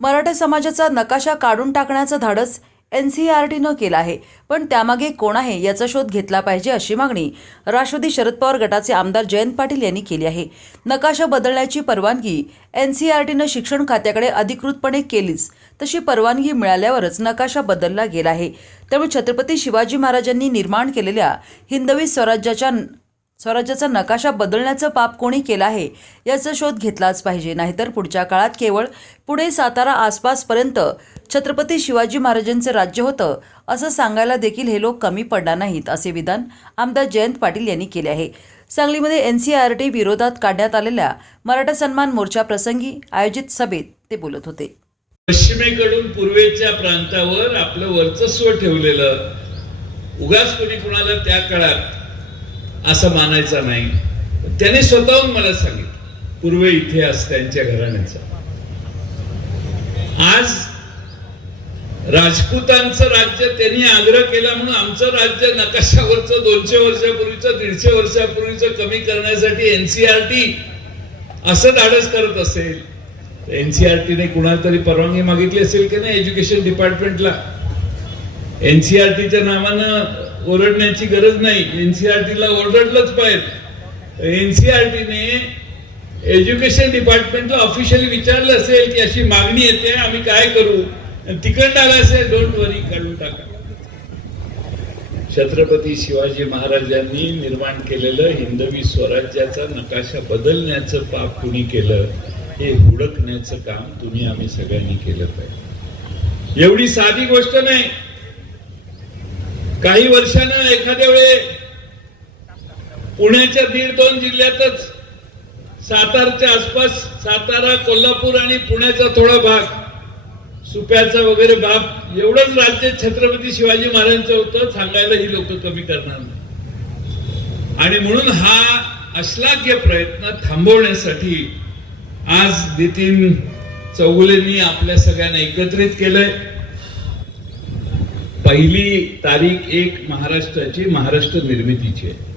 मराठा समाजाचा नकाशा काढून टाकण्याचं धाडस NCERTनं केलं आहे, पण त्यामागे कोण आहे याचा शोध घेतला पाहिजे अशी मागणी राष्ट्रवादी शरद पवार गटाचे आमदार जयंत पाटील यांनी केली आहे. नकाशा बदलण्याची परवानगी NCERTनं शिक्षण खात्याकडे अधिकृतपणे केलीच, तशी परवानगी मिळाल्यावरच नकाशा बदलला गेला आहे. त्यामुळे छत्रपती शिवाजी महाराजांनी निर्माण केलेल्या हिंदवी स्वराज्याचा नकाशा बदलण्याचं पाप कोणी केलं आहे याचा शोध घेतलाच पाहिजे. नाहीतर पुढच्या काळात केवळ पुणे सातारा आसपासपर्यंत छत्रपती शिवाजी महाराजांचं राज्य होतं असं सांगायला देखील हे लोक कमी पडणार नाहीत, असे विधान आमदार जयंत पाटील यांनी केले आहे. सांगलीमध्ये NCERT विरोधात काढण्यात आलेल्या मराठा सन्मान मोर्चा प्रसंगी आयोजित सभेत ते बोलत होते. पश्चिमेकडून पूर्वेच्या प्रांतावर आपलं वर्चस्व ठेवलेलं, उगाच कोणी कोणाला त्या काळात असं मानायचं नाही. त्याने स्वतःहून मला सांगितलं पूर्वे इतिहास त्यांच्या घराण्याचा. आज राजपूतांचं राज्य त्यांनी आग्रह केला म्हणून आमचं राज्य नकाशावरचं 200 वर्षापूर्वीचं 150 वर्षापूर्वीचं कमी करण्यासाठी NCERT असं धाडस करत असेल तर NCERTने कुणाला तरी परवानगी मागितली असेल की नाही एज्युकेशन डिपार्टमेंटला. NCERTच्या नावानं ओरडण्याची गरज नाही, NCERTला ओरडलंच पाहिजे. NCERTने एज्युकेशन डिपार्टमेंटला ऑफिशियली विचारलं असेल की अशी मागणी येते, आम्ही काय करू. तिकडं आलं असेल, डोंट वरी, काढून टाका. छत्रपती शिवाजी महाराजांनी निर्माण केलेलं हिंदवी स्वराज्याचा नकाशा बदलण्याचं पाप कुणी केलं हे हुडकण्याचं काम तुम्ही आम्ही सगळ्यांनी केलं पाहिजे. एवढी साधी गोष्ट नाही. काही वर्षानं एखाद्या वेळे पुण्याच्या 1.5-2 जिल्ह्यातच सातारच्या आसपास, सातारा, कोल्हापूर आणि पुण्याचा थोडा भाग, सुप्याचा वगैरे भाग, एवढंच राज्य छत्रपती शिवाजी महाराजांचं होतं. सांगायला ही लोक कमी करणार नाही. आणि म्हणून हा अश्लाघ्य प्रयत्न थांबवण्यासाठी आज नितीन चौगुलेंनी आपल्या सगळ्यांना एकत्रित केलंय. 1 तारीख महाराष्ट्राची, महाराष्ट्र निर्मितीची आहे.